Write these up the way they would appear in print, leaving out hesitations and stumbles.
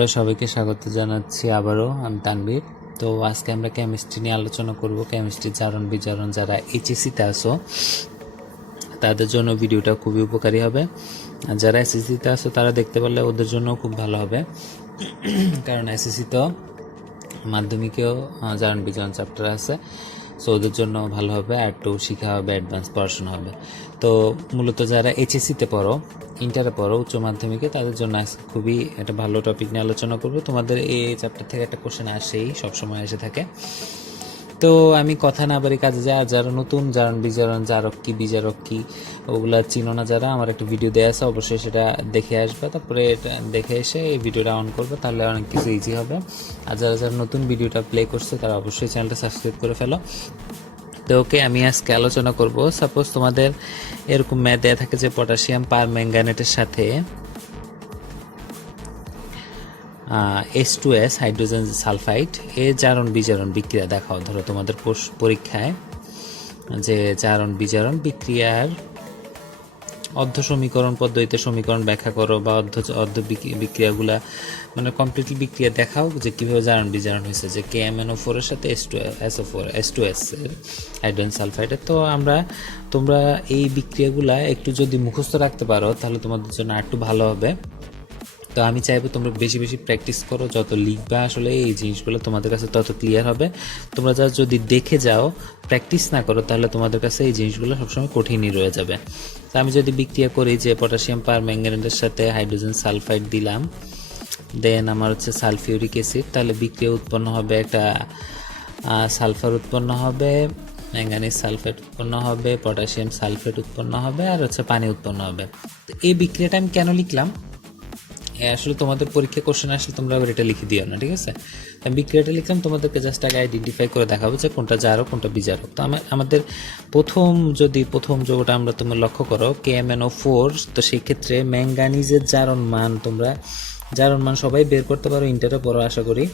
Hello, সবাইকে স্বাগত জানাচ্ছি আবারও। আমি তানভীর। তো আজকে আমরা কেমিস্ট্রি নিয়ে আলোচনা করব। কেমিস্ট্রি জারণ বিজারণ যারা এইচএসসিতে আসো তাদের জন্য ভিডিওটা খুবই উপকারী হবে, আর যারা এসএসসিতে আসো তারা দেখতে পারলে ওদের জন্য খুব ভালো হবে, কারণ এসএসসি তো মাধ্যমিকেও জারণ বিজারণ চ্যাপ্টার আছে, সো ওদের জন্য ভালো হবে, আর একটু শেখা হবে, অ্যাডভান্স পড়াশোনা হবে। তো মূলত যারা এইচএসসিতে পড়ো, ইন্টারে পড়ো, উচ্চ মাধ্যমিকে, তাদের জন্য খুবই একটা ভালো টপিক নিয়ে আলোচনা করবো। তোমাদের এই চ্যাপ্টার থেকে একটা কোশ্চেন আসেই, সবসময় এসে থাকে। তো আমি কথা না বাড়ি কাজে যাই। আর যারা নতুন জারণ বিজারণ, জারক কি বিজারক কি ওগুলা চিনো না যারা, আমার একটা ভিডিও দেওয়া আছে, অবশ্যই সেটা দেখে আসবে। তারপরে এটা দেখে এসে এই ভিডিওটা অন করবে, তাহলে অনেক কিছু ইজি হবে। আর যারা যারা নতুন ভিডিওটা প্লে করছে তারা অবশ্যই চ্যানেলটা সাবস্ক্রাইব করে ফেলো। তো ওকে, আমি আজকে আলোচনা করব, সাপোজ তোমাদের এরকম ম্যাথ দেয়া থাকে যে পটাশিয়াম পার ম্যাঙ্গানেটের সাথে H2S হাইড্রোজেন সালফাইড এর জারণ বিজারণ বিক্রিয়া দেখাও। ধরো তোমাদের পরীক্ষায় যে জারণ বিজারণ বিক্রিয়ার অর্ধ সমীকরণ পদ্ধতিতে সমীকরণ ব্যাখ্যা করো, বা অর্ধ বিক্রিয়াগুলা মানে কমপ্লিটলি বিক্রিয়া দেখাও যে কীভাবে জারণ বিজারণ হয়েছে, যে KMnO4 এর সাথে H2S এর হাইড্রোজেন সালফাইডের। তো তোমরা এই বিক্রিয়াগুলা একটু যদি মুখস্থ রাখতে পারো তাহলে তোমাদের জন্য একটু ভালো হবে। তো আমি চাইবো তোমরা বেশি বেশি প্র্যাকটিস করো, যত লিখবা আসলে এই জিনিসগুলো তোমাদের কাছে তত ক্লিয়ার হবে। তোমরা যা যদি দেখে যাও, প্র্যাকটিস না করো, তাহলে তোমাদের কাছে এই জিনিসগুলো সবসময় কঠিনই রয়ে যাবে। তো আমি যদি বিক্রিয়া করি যে পটাশিয়াম পার ম্যাঙ্গানেটের সাথে হাইড্রোজেন সালফাইড দিলাম, দেন আমার হচ্ছে সালফিউরিক অ্যাসিড, তাহলে বিক্রিয়া উৎপন্ন হবে একটা সালফার উৎপন্ন হবে, ম্যাঙ্গানিজ সালফেট উৎপন্ন হবে, পটাশিয়াম সালফেট উৎপন্ন হবে, আর হচ্ছে পানি উৎপন্ন হবে। তো এই বিক্রিয়াটা আমি কেন লিখলাম, আসলে তোমাদের পরীক্ষা কোশ্চেন আসলে তোমরা আবার এটা লিখে দিও না, ঠিক আছে? আমি বিক্রিয়াটা লিখলাম, তোমাদেরকে জাস্ট আগে আইডেন্টিফাই করে দেখাবো যে কোনটা জারক কোনটা বিজারক। তো আমাদের প্রথম যোগটা আমরা তোমরা লক্ষ্য করো KMnO4, তো সেই ক্ষেত্রে ম্যাঙ্গানিজের জারণ মান সবাই বের করতে পারো, ইন্টারে পড়ো আশা করি।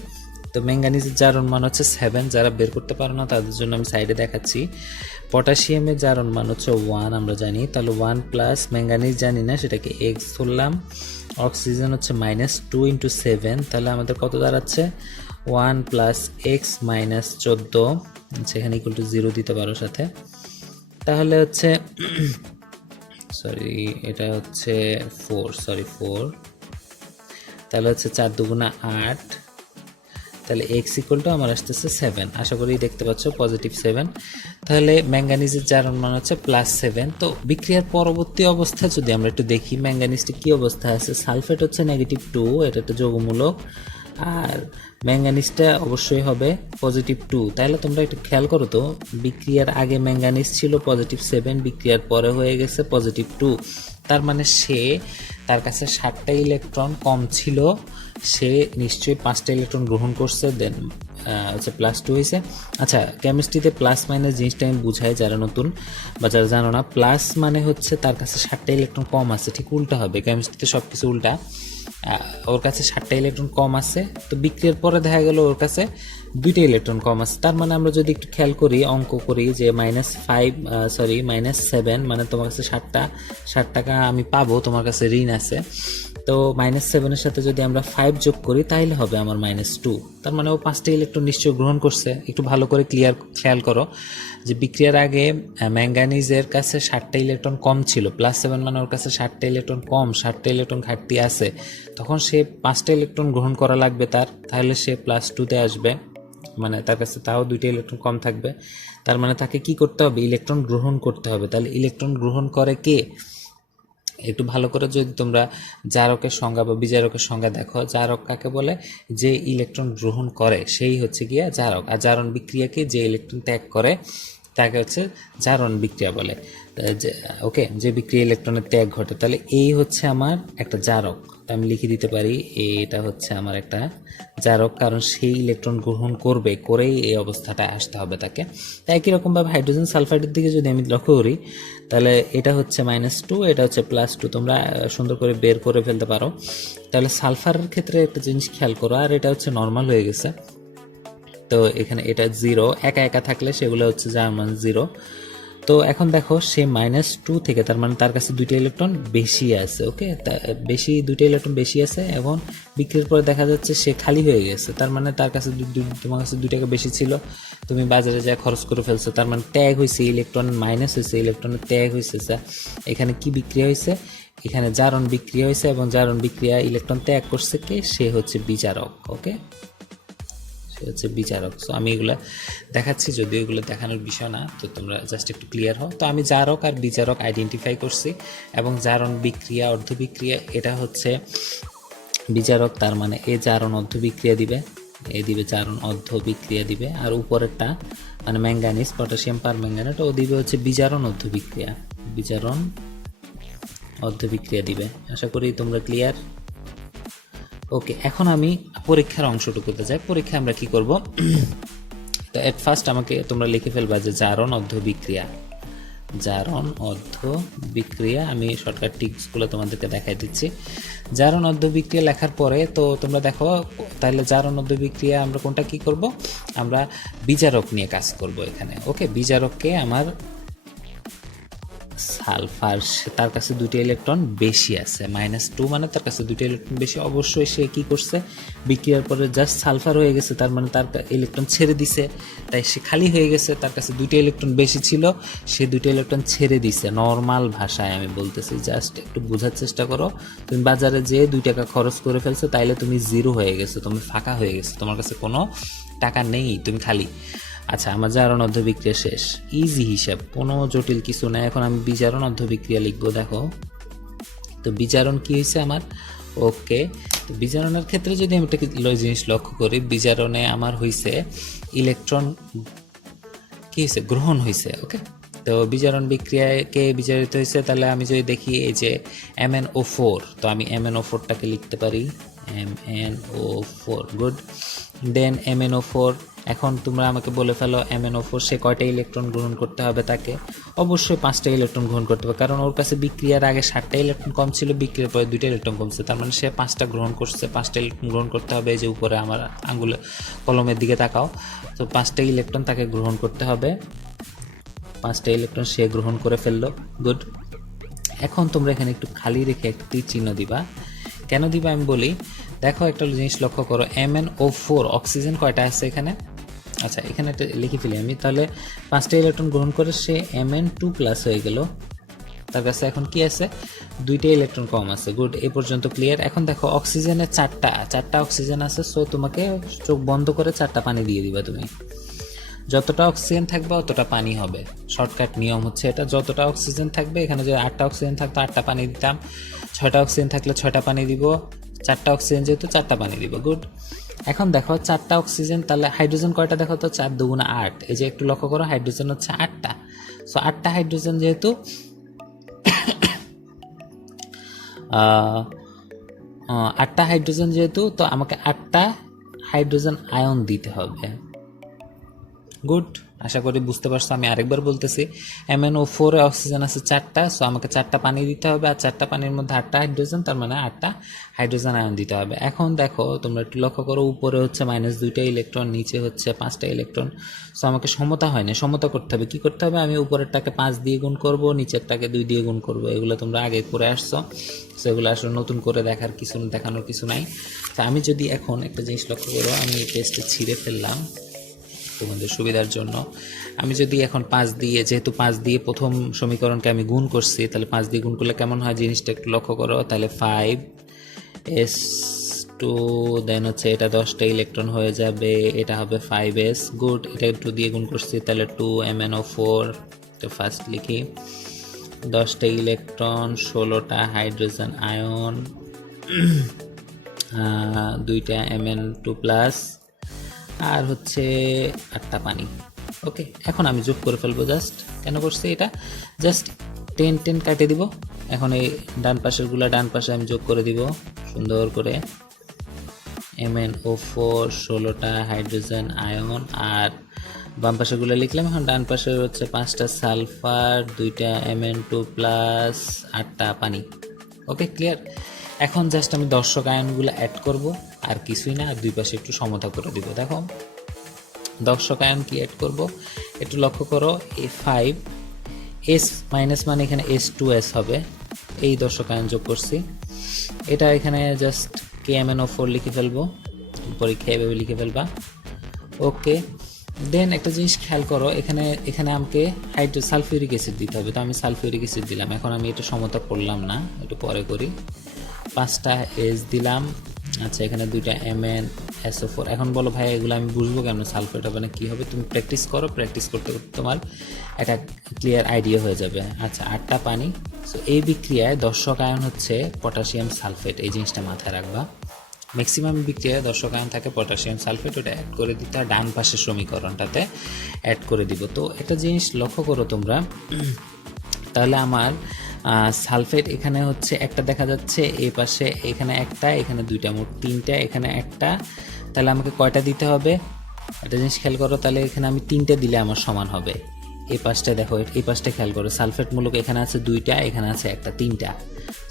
তো ম্যাঙ্গানিজের জারণ মান হচ্ছে 7, যারা বের করতে পারো না তাদের জন্য আমি সাইডে দেখাচ্ছি। পটাশিয়ামের জারণ মান হচ্ছে 1, আমরা জানি, তাহলে 1 প্লাস ম্যাঙ্গানিজ জানি না, সেটাকে X ধরলাম। অক্সিজেন হচ্ছে -2 × 7, তাহলে আমাদের কত দাঁড়াচ্ছে 1 প্লাস X -14, সেখানে ইকুয়াল টু 0 দিতে পারো সাথে। তাহলে হচ্ছে এটা হচ্ছে 4, তাহলে হচ্ছে 4 দুগুণা 8, তাহলে X ইকুয়াল টু আমার আসতেছে 7, আশা করি দেখতে পাচ্ছ +7। তাহলে ম্যাঙ্গানিজের জারণ মান হচ্ছে +7। তো বিক্রিয়ার পরবর্তী অবস্থা যদি আমরা একটু দেখি, ম্যাঙ্গানিজটা কি অবস্থা আছে, সালফেট হচ্ছে -2, এটা একটা যৌগমূলক, আর ম্যাঙ্গানিজটা অবশ্যই হবে +2। তাহলে তোমরা একটু খেয়াল করো তো, বিক্রিয়ার আগে ম্যাঙ্গানিজ ছিল +7, বিক্রিয়ার পরে হয়ে গেছে +2, তার মানে তার কাছে 7টা ইলেকট্রন কম ছিল, সে নিশ্চয়ই 5টা ইলেকট্রন গ্রহণ করছে, দেন হচ্ছে +2 হয়েছে। আচ্ছা, কেমিস্ট্রিতে প্লাস মাইনাস জিনিসটা আমি বুঝাই, যারা নতুন বা যারা জানো না, প্লাস মানে হচ্ছে তার কাছে 7টা ইলেকট্রন কম আছে, ঠিক উল্টা হবে, কেমিস্ট্রিতে সব কিছু উল্টা। ওর কাছে 7টা ইলেকট্রন কম আছে, তো বিক্রিয়ার পরে দেখা গেল ওর কাছে 2টা ইলেকট্রন কম আছে। তার মানে আমরা যদি একটু খেয়াল করি, অঙ্ক করি, যে -7, মানে তোমার কাছে 60 টাকা আমি পাবো, তোমার কাছে ঋণ আছে। তো -7-এর সাথে যদি আমরা 5 যোগ করি তাহলে হবে আমার -2, তার মানে ও 5টা ইলেকট্রন নিশ্চয় গ্রহণ করছে। একটু ভালো করে খেয়াল করো যে বিক্রিয়ার আগে ম্যাঙ্গানিজের কাছে 7টা ইলেকট্রন কম ছিল, +7 মানে ওর কাছে 7টা ইলেকট্রন কম, 7টা ইলেকট্রন ঘাটতি আছে, তখন সে 5টা ইলেকট্রন গ্রহণ করা লাগবে তাহলে সে +2-তে আসবে, মানে তার কাছে তাও 2টা ইলেকট্রন কম থাকবে। তার মানে তাকে কি করতে হবে, ইলেকট্রন গ্রহণ করতে হবে। তাহলে ইলেকট্রন গ্রহণ করে কে, একটু ভালো করে যদি তোমরা জারকের সংজ্ঞা বা বিজারকের সংজ্ঞা দেখো, জারক কাকে বলে, যে ইলেকট্রন গ্রহণ করে সেই হচ্ছে গিয়া জারক, আর জারণ বিক্রিয়াকে যে ইলেকট্রন ত্যাগ করে তাকে হচ্ছে জারণ বিক্রিয়া বলে। ওকে, যে বিক্রিয়া ইলেকট্রনের ত্যাগ ঘটে, তাহলে এই হচ্ছে আমার একটা জারক। আমি লিখে দিতে পারি এটা হচ্ছে আমার একটা জারক, কারণ সেই ইলেকট্রন গ্রহণ করেই এই অবস্থাটা আসতে হবে তাকে। তাই একই রকমভাবে হাইড্রোজেন সালফাইডের দিকে যদি আমি লক্ষ্য করি, তাহলে এটা হচ্ছে -2, এটা হচ্ছে +2, তোমরা সুন্দর করে বের করে ফেলতে পারো। তাহলে সালফারের ক্ষেত্রে একটা জিনিস খেয়াল করো, আর এটা হচ্ছে নর্মাল হয়ে গেছে, তো এখানে এটা 0, একা একা থাকলে সেগুলো হচ্ছে জারণ মান 0। তো এখন দেখো সে -2 থেকে, তার মানে তার কাছে দুইটা ইলেকট্রন বেশি আছে। ওকে, দুইটা ইলেকট্রন বেশি আছে এবং বিক্রির পরে দেখা যাচ্ছে সে খালি হয়ে গেছে। তার মানে তার কাছে তোমার কাছে 2 টাকা বেশি ছিল, তুমি বাজারে যা খরচ করে ফেলছো, তার মানে ত্যাগ হয়েছে, ইলেকট্রন মাইনাস হয়েছে, ইলেকট্রনের ত্যাগ হয়েছে। এখানে কি বিক্রিয়া হয়েছে? এখানে জারণ বিক্রিয়া হয়েছে, এবং জারণ বিক্রিয়া ইলেকট্রন ত্যাগ করছে কে? সে হচ্ছে বিচারক। ওকে, সে হচ্ছে বিচারক। সো আমি এগুলো দেখাচ্ছি, যদিও এগুলো দেখানোর বিষয় না, তো তোমরা জাস্ট একটু ক্লিয়ার হও। তো আমি জারক আর বিচারক আইডেন্টিফাই করছি, এবং জারণ বিক্রিয়া, অর্ধ বিক্রিয়া, এটা হচ্ছে বিচারক, তার মানে এ জারণ অর্ধ বিক্রিয়া দিবে, এ দিবে জারণ অর্ধ বিক্রিয়া দিবে, আর উপরেরটা মানে ম্যাঙ্গানিজ, পটাশিয়াম পারম্যাঙ্গানেট, ও দিবে হচ্ছে বিজারণ অর্ধ বিক্রিয়া, বিজারণ অর্ধ বিক্রিয়া দিবে। আশা করি তোমরা ক্লিয়ার। ওকে, এখন আমি পরীক্ষার অংশটুকুতে যাই। পরীক্ষা আমরা কি করব? তো এট ফার্স্ট আমাকে তোমরা লিখে ফেলবা যে জারণ অর্ধ বিক্রিয়া, জারণ অর্ধ বিক্রিয়া। আমি শর্টকাট টিপসগুলো তোমাদেরকে দেখাই দিচ্ছি। জারণ অর্ধ বিক্রিয়া লেখার পরে তো তোমরা দেখো, তাহলে জারণ অর্ধ বিক্রিয়া আমরা কোনটা কি করব? আমরা বিজারক নিয়ে কাজ করব এখানে। ওকে, বিজারককে আমার সালফার, তার কাছে 2টা ইলেকট্রন বেশি আছে, -2, মানে তার কাছে 2টা ইলেকট্রন বেশি। অবশ্যই সে কি করছে? বিক্রিয়ার পরে জাস্ট সালফার হয়ে গেছে, তার মানে তার ইলেকট্রন ছেড়ে দিছে, তাই সে খালি হয়ে গেছে। তার কাছে 2টা ইলেকট্রন বেশি ছিল, সে 2টা ইলেকট্রন ছেড়ে দিছে। নর্মাল ভাষায় আমি বলতেছি, জাস্ট একটু বোঝার চেষ্টা করো। তুমি বাজারে যেয়ে 2 টাকা খরচ করে ফেলছো, তাইলে তুমি জিরো হয়ে গেছো, তুমি ফাঁকা হয়ে গেছো, তোমার কাছে কোনো টাকা নেই, তুমি খালি। আচ্ছা, আমার জারণ অর্ধ বিক্রিয়া শেষ, ইজি হিসাব, কোনো জটিল কিছু নাই। এখন আমি বিজারণ অর্ধ বিক্রিয়া লিখবো। দেখো তো বিজারণ কি হয়েছে আমার? ওকে, তো বিজারণের ক্ষেত্রে যদি আমি একটা জিনিস লক্ষ্য করি, বিজারণে আমার হয়েছে ইলেকট্রন কি হয়েছে? গ্রহণ হয়েছে। ওকে, তো বিজারণ বিক্রিয়ায় কে বিজারিত হয়েছে? তাহলে আমি যদি দেখি এই যে MnO4, তো আমি MnO4টাকে লিখতে পারি MnO4। গুড, দেন MnO4। এখন তোমরা আমাকে বলে ফেলো MnO4 সে কয়টা ইলেকট্রন গ্রহণ করতে হবে তাকে? অবশ্যই 5টা ইলেকট্রন গ্রহণ করতে হবে, কারণ ওর কাছে বিক্রিয়ার আগে 7টা ইলেকট্রন কম ছিল, বিক্রিয়ার পরে 2টা ইলেকট্রন কমছে, তার মানে সে 5টা গ্রহণ করছে। 5টা ইলেকট্রন গ্রহণ করতে হবে, এই যে উপরে আমার আঙ্গুলে কলমের দিকে তাকাও, তো 5টা ইলেকট্রন তাকে গ্রহণ করতে হবে। 5টা ইলেকট্রন সে গ্রহণ করে ফেললো। গুড, এখন তোমরা এখানে একটু খালি রেখে একটি চিহ্ন দিবা। কেন দিবা আমি বলি। দেখো একটা জিনিস লক্ষ্য করো, MnO4 অক্সিজেন কয়টা আছে এখানে? আচ্ছা, এখানে একটা লিখে ফেলি আমি, তাহলে 5টা ইলেকট্রন গ্রহণ করে সে Mn2+ হয়ে গেল। তার কাছে এখন কি আছে? 2টা ইলেকট্রন কম আছে। গুড, এই পর্যন্ত ক্লিয়ার। এখন দেখো অক্সিজেনের 4টা অক্সিজেন আছে, সো তোমাকে চোখ বন্ধ করে 4টা পানি দিয়ে দিবা। তুমি যতটা অক্সিজেন থাকবে অতটা পানি হবে। শর্টকাট নিয়ম হচ্ছে এটা, যতটা অক্সিজেন থাকবে, এখানে যদি 8টা অক্সিজেন থাকতো 8টা পানি দিতাম, 6টা অক্সিজেন থাকলে 6টা পানি দিব, 4টা অক্সিজেন যেহেতু 4টা পানি দিব। গুড, এখন দেখো 4টা অক্সিজেন, তাহলে হাইড্রোজেন কয়টা দেখো তো? 4 2 8। এই যে একটু লক্ষ্য করো, হাইড্রোজেন হচ্ছে 8টা। সো 8টা হাইড্রোজেন যেহেতু 8টা হাইড্রোজেন যেহেতু, তো আমাকে 8টা হাইড্রোজেন আয়ন দিতে হবে। গুড, আশা করি বুঝতে পারছো। আমি আরেকবার বলতেছি, MnO4 এ অক্সিজেন আছে 4টা, সো আমাকে 4টা পানি দিতে হবে, আর 4টা পানির মধ্যে 8টা হাইড্রোজেন, তার মানে 8টা হাইড্রোজেন আয়ন দিতে হবে। এখন দেখো তোমরা একটু লক্ষ্য করো, উপরে হচ্ছে -2টা ইলেকট্রন, নিচে হচ্ছে 5টা ইলেকট্রন। সো আমাকে সমতা হয় না, সমতা করতে হবে। কি করতে হবে? আমি উপরেরটাকে 5 দিয়ে গুণ করব, নিচেরটাকে 2 দিয়ে গুণ করব। এগুলো তোমরা আগে করে আসছো, সেগুলো আসলে নতুন করে দেখানোর কিছু নাই। তা আমি যদি এখন একটা জিনিস লক্ষ্য করো, আমি এই পেজটা ছিঁড়ে ফেললাম তোমাদের সুবিধার জন্য। আমি যদি এখন 5 দিয়ে, যেহেতু 5 দিয়ে প্রথম সমীকরণকে আমি গুণ করছি, তাহলে 5 দিয়ে গুণ করলে কেমন হয় জিনিসটা একটু লক্ষ্য করো। তাহলে 5s2, দেন হচ্ছে এটা 10টা ইলেকট্রন হয়ে যাবে, এটা হবে 5s। গুড, এটা 2 দিয়ে গুণ করছি, তাহলে 2 MnO4। তো ফার্স্ট লিখি 10টা ইলেকট্রন, 16টা হাইড্রোজেন আয়ন, 2টা Mn2+, আর হচ্ছে 8টা পানি। ওকে, এখন আমি যোগ করে ফেলবো। জাস্ট কেন করছি এটা? জাস্ট 10 কাটে দিব। এখন এই ডান পাশেরগুলা ডান পাশে আমি যোগ করে দিব সুন্দর করে। MnO4, 16টা হাইড্রোজেন আয়ন, আর বাম পাশেগুলো লিখলাম। এখন ডান পাশে হচ্ছে 5টা সালফার, 2টা Mn2+, 8টা পানি। ওকে, ক্লিয়ার। এখন জাস্ট আমি দর্শক আয়নগুলো অ্যাড করব, আর কিছুই না, আর দুই পাশে একটু সমতা করে দিব। দেখো দর্শক আয়ন কি অ্যাড করব, একটু লক্ষ্য করো। A5 এস মাইনাস মানে এখানে S2S হবে, এই দর্শকায়ন যোগ করছি। এটা এখানে জাস্ট KMnO4 লিখে ফেলবো, পরীক্ষা এভাবে লিখে ফেলবা। ওকে, দেন একটা জিনিস খেয়াল করো, এখানে আমাকে সালফিউরিক অ্যাসিড দিতে হবে, তো আমি সালফিউরিক অ্যাসিড দিলাম। এখন আমি এটা সমতা করলাম না, একটু পরে করি। 5টা S দিলাম। আচ্ছা, এখানে 2টা MnSO4। এখন বলো ভাই এগুলো আমি বুঝবো কেন সালফেট হবে না, কী হবে? তুমি প্র্যাকটিস করো, প্র্যাকটিস করতে করতে তোমার একটা ক্লিয়ার আইডিয়া হয়ে যাবে। আচ্ছা, 8টা পানি। সো এই বিক্রিয়ায় দর্শক আয়ন হচ্ছে পটাশিয়াম সালফেট, এই জিনিসটা মাথায় রাখবা। ম্যাক্সিমাম বিক্রিয়ায় দর্শক আয়ন থাকে পটাশিয়াম সালফেট, ওটা অ্যাড করে দিতে হয় ডান পাশের সমীকরণটাতে অ্যাড করে দিব। তো একটা জিনিস লক্ষ্য করো তোমরা, তাহলে আমার সালফেট এখানে হচ্ছে একটা দেখা যাচ্ছে, এই পাশে এখানে একটা, এখানে 2টা, মোট 3টা, এখানে একটা। তাহলে আমাকে কয়টা দিতে হবে একটা জিনিস খেয়াল করো, তাহলে এখানে আমি 3টে দিলে আমার সমান হবে। এই পাশটা দেখো, এই পাশটা খেয়াল করো, সালফেট মূলক এখানে আছে 2টা, এখানে আছে একটা, 3টা।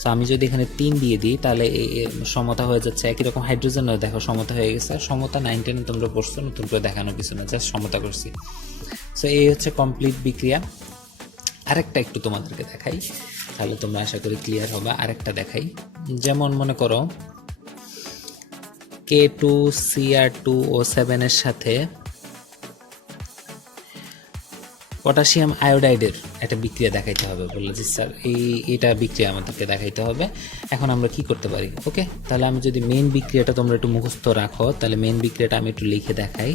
সো আমি যদি এখানে 3 দিয়ে দিই তাহলে সমতা হয়ে যাচ্ছে। একই রকম হাইড্রোজেনও দেখো সমতা হয়ে গেছে। সমতা 9 10 তোমরা পড়ছো, নতুন করে দেখানো কিছু না, জাস্ট সমতা করছি। সো এই হচ্ছে কমপ্লিট বিক্রিয়া। আরেকটা একটু তোমাদেরকে দেখাই, তাহলে তোমরা আশা করি ক্লিয়ার হবে। আরেকটা দেখাই, যেমন মনে করো K2Cr2O7 এর সাথে পটাশিয়াম আয়োডাইডের একটা বিক্রিয়া দেখাইতে হবে। বললো যে স্যার এইটা বিক্রিয়া আমাদেরকে দেখাইতে হবে। এখন আমরা কি করতে পারি? ওকে, তাহলে আমি যদি মেইন বিক্রিয়াটা তোমরা একটু মুখস্থ রাখো, তাহলে মেইন বিক্রিয়াটা আমি একটু লিখে দেখাই।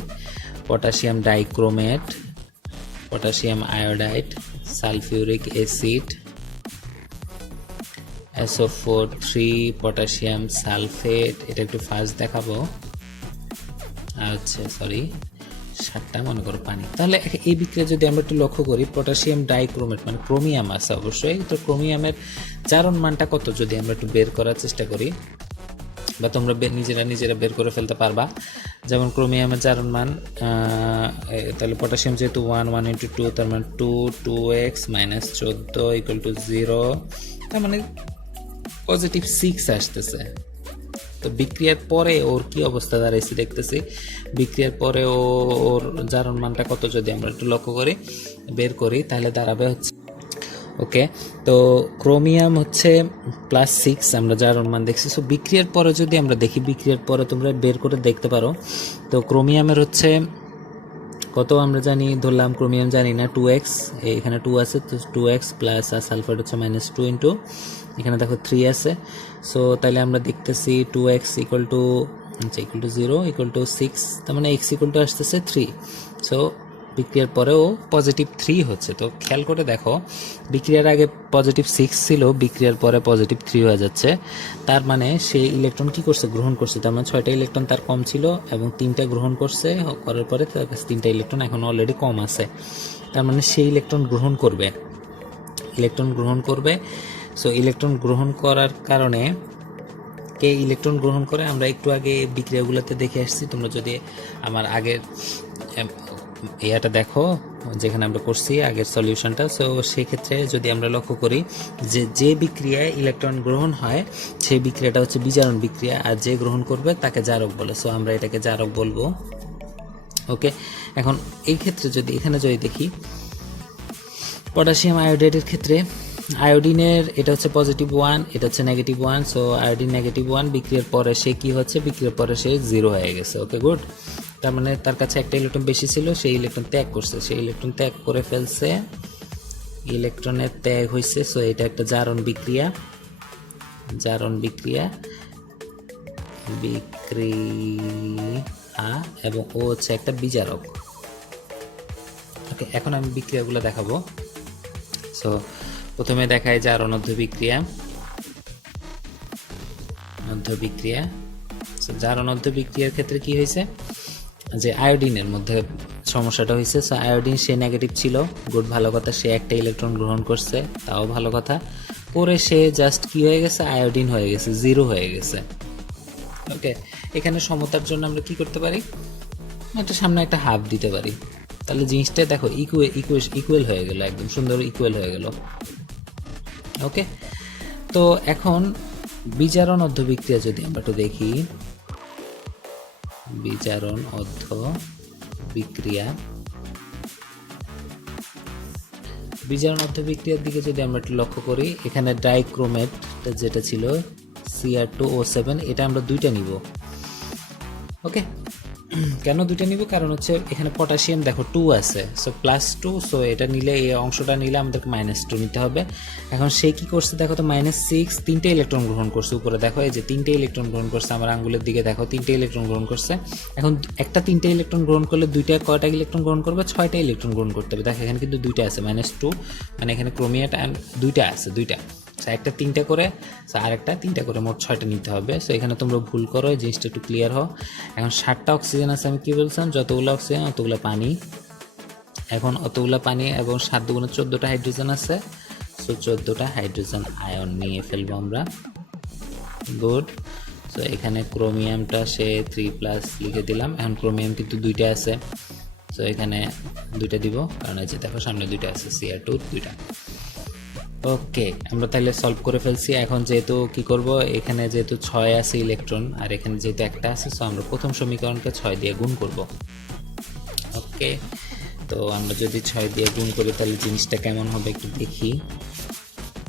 Potassium dichromate, potassium iodide, sulphuric acid, SO4 3, potassium sulphate. এটা একটু ফাস্ট দেখাবো। আচ্ছা সরি, 7টা মনে করো পানি। তাহলে এই বিক্রিয়া যদি আমরা একটু লক্ষ্য করি, পটাশিয়াম ডাইক্রোমেট মানে ক্রোমিয়াম আছে অবশ্যই, তো ক্রোমিয়ামের জারণ মানটা কত যদি আমরা একটু বের করার চেষ্টা করি, বা তোমরা নিজেরা বের করে ফেলতে পারবা। যেমন ক্রোমিয়ামের জারণ মান, তাহলে পটাশিয়াম যেহেতু 1 1 × 2, তার মানে 2 2x - 14 = 0, তার মানে পজিটিভ 6 আসতেছে। তো বিক্রিয়ার পরে ওর কি অবস্থা দাঁড়াইছে দেখতেছি। বিক্রিয়ার পরে ওর জারণ মানটা কত যদি আমরা একটু লক্ষ্য করি, বের করি, তাহলে দাঁড়াবে হচ্ছে, ওকে, তো ক্রোমিয়াম হচ্ছে +6 আমরা জারণ মান দেখছি। সো বিক্রিয়ার পরে যদি আমরা দেখি, বিক্রিয়ার পরে তোমরা বের করে দেখতে পারো। তো ক্রোমিয়ামের হচ্ছে কত আমরা জানি, ধরলাম ক্রোমিয়াম জানি না, 2x, এখানে 2 আছে, তো 2x প্লাস আর সালফার হচ্ছে -2 × এখানে দেখো 3 আছে। সো তাহলে আমরা দেখতেছি 2x = 0 = 6, তার মানে x আসতেছে 3। সো বিক্রিয়ার পরেও +3 হচ্ছে। তো খেয়াল করে দেখো, বিক্রিয়ার আগে +6 ছিল, বিক্রিয়ার পরে +3 হয়ে যাচ্ছে। তার মানে সে ইলেকট্রন কি করছে, গ্রহণ করছে। তার মানে 6টা ইলেকট্রন তার কম ছিল এবং 3টা গ্রহণ করছে, করার পরে তার কাছে 3টা ইলেকট্রন এখন অলরেডি কম আছে। তার মানে সে ইলেকট্রন গ্রহণ করবে। সো ইলেকট্রন গ্রহণ করার কারণে কে ইলেকট্রন গ্রহণ করে আমরা একটু আগে বিক্রিয়াগুলোতে দেখে আসছি। তোমরা যদি আমার আগের ইয়াটা দেখো, যেখানে আমরা করছি আগের সলিউশনটা, সো সেক্ষেত্রে যদি আমরা লক্ষ্য করি যে বিক্রিয়ায় ইলেকট্রন গ্রহণ হয় সেই বিক্রিয়াটা হচ্ছে বিজারণ বিক্রিয়া, আর যে গ্রহণ করবে তাকে জারক বলে। সো আমরা এটাকে জারক বলবো। ওকে, এখন এই ক্ষেত্রে যদি এখানে দেখি পটাশিয়াম আয়োডাইডের ক্ষেত্রে, আয়োডিনের এটা হচ্ছে +1, এটা হচ্ছে -1। সো আয়োডিন -1, বিক্রিয়ার পরে সে কি হচ্ছে, বিক্রিয়ার পরে সে 0 হয়ে গেছে। ওকে গুড, তার মানে তার কাছে একটা ইলেকট্রন বেশি ছিল, সেই ইলেকট্রন ত্যাগ করছে, সেই ইলেকট্রন ত্যাগ করে ফেলছে, ইলেকট্রনের ত্যাগ হয়েছে। সো এটা একটা জারণ বিক্রিয়া, এবং ও হচ্ছে একটা বিজারক। ওকে, এখন আমি বিক্রিয়াগুলো দেখাবো। সো প্রথমে দেখায় জারণোদ্ধ বিক্রিয়া, জারণোদ্ধ বিক্রিয়ার ক্ষেত্রে কি হয়েছে, যে আয়োডিনের মধ্যে সমস্যাটা হয়েছে। সো আয়োডিন সে নেগেটিভ ছিল, গুড, ভালো কথা, সে একটা ইলেকট্রন গ্রহণ করছে, তাও ভালো কথা। পরে সে জাস্ট কি হয়ে গেছে, আয়োডিন হয়ে গেছে, 0 হয়ে গেছে। ওকে, এখানে সমতার জন্য আমরা কি করতে পারি, একটা সামনে একটা হাফ দিতে পারি, তাহলে জিনিসটা দেখো ইকুয়াল হয়ে গেল, একদম সুন্দর ইকুয়াল হয়ে গেল। ওকে, তো এখন বিজারণ অর্ধ বিক্রিয়া যদি আমরা একটু দেখি, বিজারণ অর্ধ বিক্রিয়া, বিজারণ অর্ধবিক্রিয়ার দিকে যদি আমরা একটু লক্ষ্য করি, এখানে ডাইক্রোমেট যেটা ছিল Cr2O7, এটা আমরা দুইটা নিব। ওকে, কেন দুইটা নিব? কারণ হচ্ছে এখানে পটাশিয়াম দেখো 2 আছে, সো +2, সো এটা নিলে এই অংশটা নিলে আমাদেরকে -2 নিতে হবে। এখন সে কি করছে দেখো তো, -6 তিনটে ইলেকট্রন গ্রহণ করছে উপরে, দেখো এই যে তিনটে ইলেকট্রন গ্রহণ করছে, আমার আঙ্গুলের দিকে দেখো তিনটে ইলেকট্রন গ্রহণ করছে। এখন একটা তিনটে ইলেকট্রন গ্রহণ করলে দুইটা কয়টা ইলেকট্রন গ্রহণ করবে? 6টা ইলেকট্রন গ্রহণ করতে হবে। দেখো এখানে কিন্তু দুইটা আছে, -2, মানে এখানে ক্রোমিয়াটা দুইটা আছে, দুইটা, একটা 3টা করে, আর একটা 3টা করে, মোট 6টা নিতে হবে। সো এখানে তোমরা ভুল করো, এই জিনিসটা একটু ক্লিয়ার হও। এখন 7টা অক্সিজেন আছে, আমি কি বলছিলাম, যতগুলো অক্সিজেন অতগুলো পানি। এখন অতগুলো পানি এবং 7 দুগুণে 14টা হাইড্রোজেন আছে, সো 14টা হাইড্রোজেন আয়ন নিয়ে ফেলবো আমরা। গুড। সো এখানে ক্রোমিয়ামটা সে 3+ লিখে দিলাম। এখন ক্রোমিয়াম কিন্তু দুইটা আছে, সো এখানে দুইটা দিব, কারণ এই যে দেখো সামনে দুইটা আছে, Cr2 দুইটা। ওকে, আমরা তাহলে সলভ করে ফেলছি। এখন যেহেতু কি করব, এখানে যেহেতু 6 আছে ইলেকট্রন আর এখানে যেহেতু একটা আছে, সো আমরা প্রথম সমীকরণকে 6 দিয়ে গুণ করব। ওকে, তো আমরা যদি 6 দিয়ে গুণ করি তাহলে জিনিসটা কেমন হবে একটু দেখি।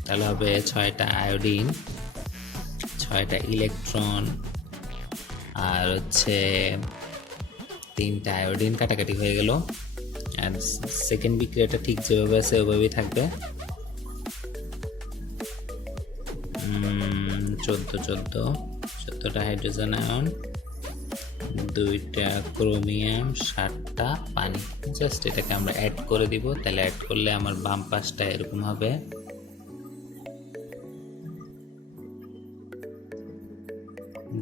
তাহলে হবে 6টা আয়োডিন, 6টা ইলেকট্রন, আর হচ্ছে 3টা আয়োডিন কাটাকাটি হয়ে গেল। আর সেকেন্ড বিক্রিয়াটা ঠিক যেভাবে আছে ওভাবেই থাকবে। 14টা হাইড্রোজেন আয়ন, 2টা ক্রোমিয়াম, 7টা পানি। জাস্ট এটাকে আমরা অ্যাড করে দিব। তাহলে অ্যাড করলে আমার বাম পাশটা এরকম হবে,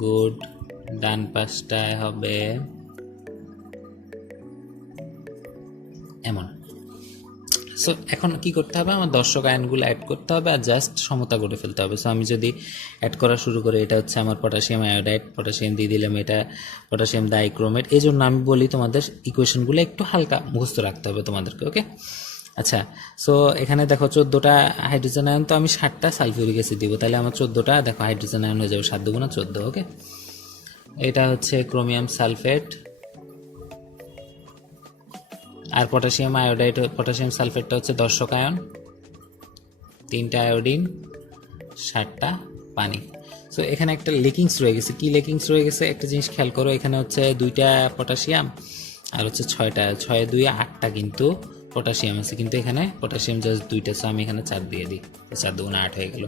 গুড। ডান পাশটায় হবে এমন। সো এখন কি করতে হবে, আমার দর্শক আয়নগুলো অ্যাড করতে হবে আর জাস্ট সমতা করে ফেলতে হবে। সো আমি যদি অ্যাড করা শুরু করি, এটা হচ্ছে আমার পটাশিয়াম আয়োডাইড, পটাশিয়াম দিয়ে দিলাম, এটা পটাশিয়াম ডাইক্রোমেট। এই জন্য আমি বলি তোমাদের ইকুয়েশনগুলো একটু হালকা মুখস্থ রাখতে হবে তোমাদেরকে। ওকে, আচ্ছা। সো এখানে দেখো 14টা হাইড্রোজেন আয়ন, তো আমি 7টা সালফিউরিক অ্যাসিড দিব, তাহলে আমার 14টা দেখো হাইড্রোজেন আয়ন হয়ে যাবে, 7 দুগুণা 14। ওকে, এটা হচ্ছে ক্রোমিয়াম সালফেট, আর পটাশিয়াম আয়োডাইড, পটাশিয়াম সালফেটটা হচ্ছে দর্শক আয়ন, 3টা আয়োডিন, 7টা পানি। সো এখানে একটা লেকিংস রয়ে গেছে। কি লেকিংস রয়ে গেছে একটা জিনিস খেয়াল করো, এখানে হচ্ছে 2টা পটাশিয়াম আর হচ্ছে 6টা, 6 2 8টা কিন্তু পটাশিয়াম আছে, কিন্তু এখানে পটাশিয়াম জাস্ট 2টা। সো আমি এখানে 4 দিয়ে দিই, 4 দুগুণে 8 হয়ে গেল।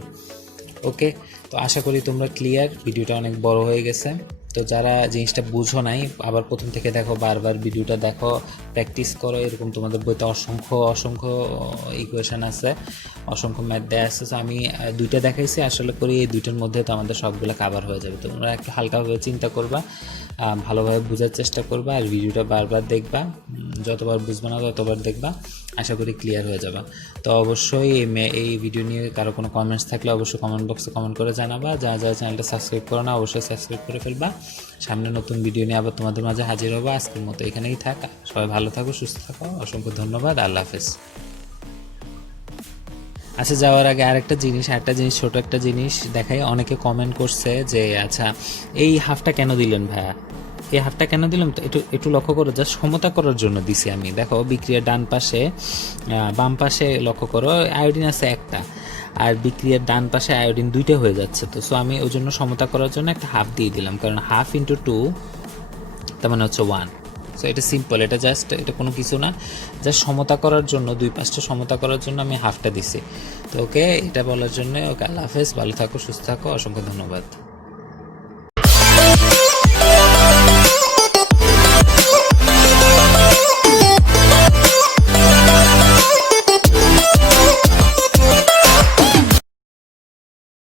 ওকে, তো আশা করি তোমরা ক্লিয়ার। ভিডিওটা অনেক বড় হয়ে গেছে, তো যারা জিনিসটা বুঝো নাই আবার প্রথম থেকে দেখো, বারবার ভিডিওটা দেখো, প্র্যাকটিস করো। এরকম তোমাদের বইতে অসংখ্য ইকুয়েশন আছে, অসংখ্য ম্যাথ দেওয়া আছে। তো আমি 2টা দেখাইছি, আসলে করি এই 2টার মধ্যে তো আমাদের সবগুলো কাভার হয়ে যাবে। তোমরা একটু হালকাভাবে চিন্তা করবা, ভালোভাবে বোঝার চেষ্টা করবা, আর ভিডিওটা বারবার দেখবা, যতবার বুঝবে না ততবার দেখবা, আশা করি ক্লিয়ার হয়ে যাবে। তো অবশ্যই এই ভিডিও নিয়ে কারো কোনো কমেন্টস থাকলে অবশ্যই কমেন্ট বক্সে কমেন্ট করে জানাবা। যারা চ্যানেলটা সাবস্ক্রাইব করো না অবশ্যই সাবস্ক্রাইব করে ফেলবা। সামনে নতুন ভিডিও নিয়ে আবার তোমাদের মাঝে হাজির হবো। আজকের মতো এখানেই থাক, সবাই ভালো থাকো, সুস্থ থাকো, অসংখ্য ধন্যবাদ, আল্লাহ হাফেজ। আচ্ছা, যাওয়ার আগে আরেকটা জিনিস, ছোট একটা জিনিস দেখাই। অনেকে কমেন্ট করছে যে আচ্ছা এই হাফটা কেন দিলেন ভাইয়া, এই হাফটা কেন দিলাম, তো একটু লক্ষ্য করো, জাস্ট সমতা করার জন্য দিছি আমি। দেখো বিক্রিয়ার ডান পাশে, বাম পাশে লক্ষ্য করো আয়োডিন আছে একটা, আর বিক্রিয়ার ডান পাশে আয়োডিন 2টা হয়ে যাচ্ছে। তো সো আমি ওই জন্য সমতা করার জন্য একটা হাফ দিয়ে দিলাম, কারণ 1/2 × 2 তার মানে হচ্ছে 1। সো এটা সিম্পল, এটা জাস্ট, এটা কোনো কিছু না, জাস্ট সমতা করার জন্য, 2 পাশটা সমতা করার জন্য আমি হাফটা দিছি। তো ওকে, এটা বলার জন্য ওকে, আল্লাহ হাফেজ, ভালো থাকো, সুস্থ থাকো, অসংখ্য ধন্যবাদ।